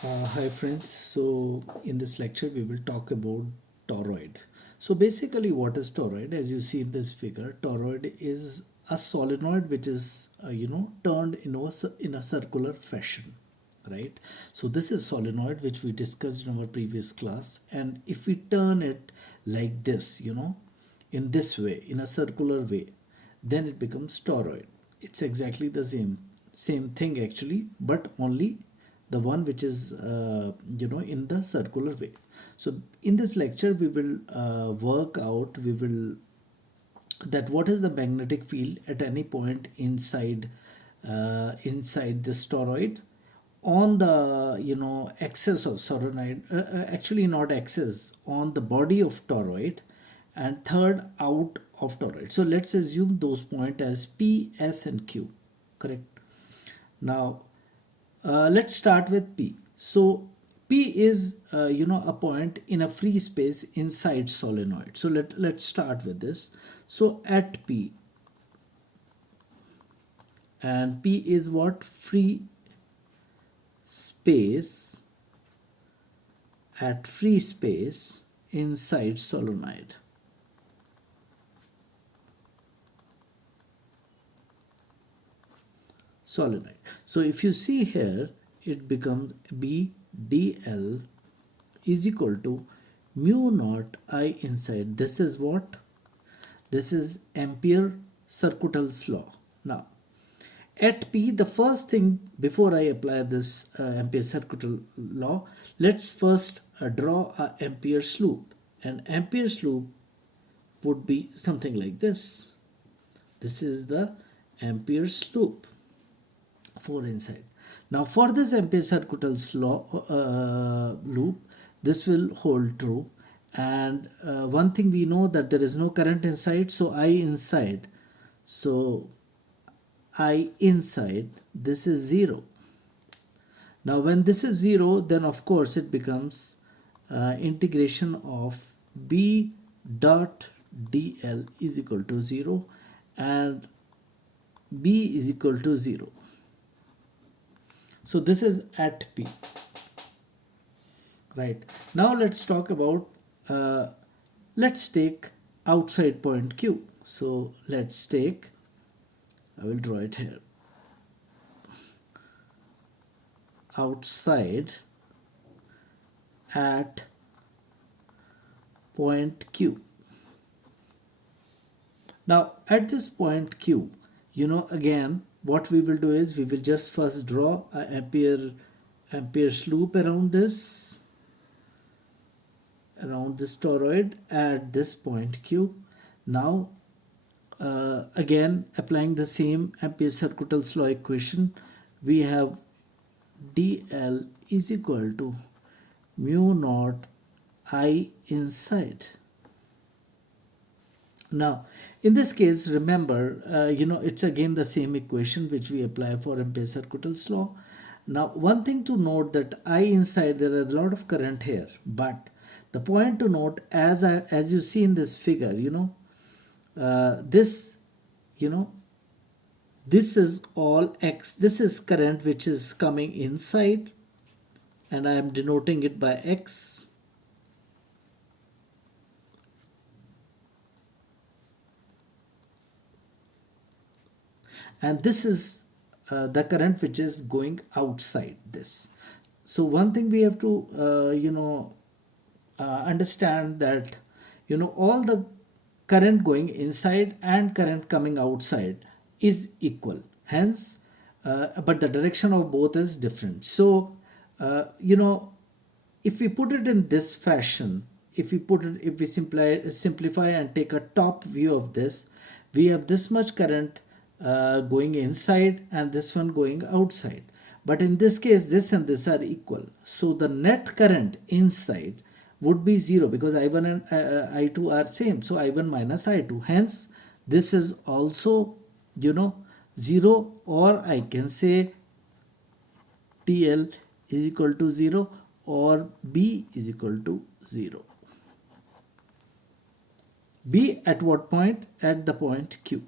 Hi friends, so in this lecture we will talk about toroid. So basically what is toroid? As you see in this figure, toroid is a solenoid which is turned in a circular fashion, right? So this is solenoid which we discussed in our previous class, and if we turn it like this, in this way, in a circular way, then it becomes toroid. It's exactly the same thing actually, but only the one which is in the circular way. So in this lecture we will work out, we will that what is the magnetic field at any point inside this toroid on the axis of solenoid, actually not axis, on the body of toroid, and third out of toroid. So let's assume those points as P, S and Q, correct? Now let's start with P. So P is a point in a free space inside solenoid. So let's start with this. So at P, and P is what? Free space, at free space inside solenoid. So if you see here, it becomes B dl is equal to mu naught I inside. This is what? This is Ampere Circuital's law. Now, at P, the first thing before I apply this Ampere Circuital law, let's first draw a Ampere's loop. And Ampere's loop would be something like this. This is the Ampere's loop for inside. Now for this Ampere Circuital's law loop, this will hold true. And one thing we know that there is no current inside, so I inside. So I inside, this is 0. Now when this is 0, then of course it becomes integration of B dot dl is equal to 0 and B is equal to 0. So this is at P. Right. Now let's talk about, let's take outside point Q. So let's take, I will draw it here, outside at point Q. Now at this point Q, again what we will do is we will just first draw an Ampere's loop around this toroid at this point Q. Now again applying the same Ampere Circuital's law equation, we have dl is equal to mu naught I inside. Now in this case, remember, it's again the same equation which we apply for Ampere Circuital's law. Now one thing to note that I inside, there is a lot of current here, but the point to note, as you see in this figure, this this is all X. This is current which is coming inside, and I am denoting it by X. And this is the current which is going outside this. So one thing we have to understand that all the current going inside and current coming outside is equal, hence but the direction of both is different. So if we put it in this fashion, if we simplify and take a top view of this, we have this much current going inside and this one going outside. But in this case, this and this are equal. So the net current inside would be 0 because I1 and I2 are same. So I1 minus I2. Hence, this is also, 0, or I can say TL is equal to 0 or B is equal to 0. B at what point? At the point Q.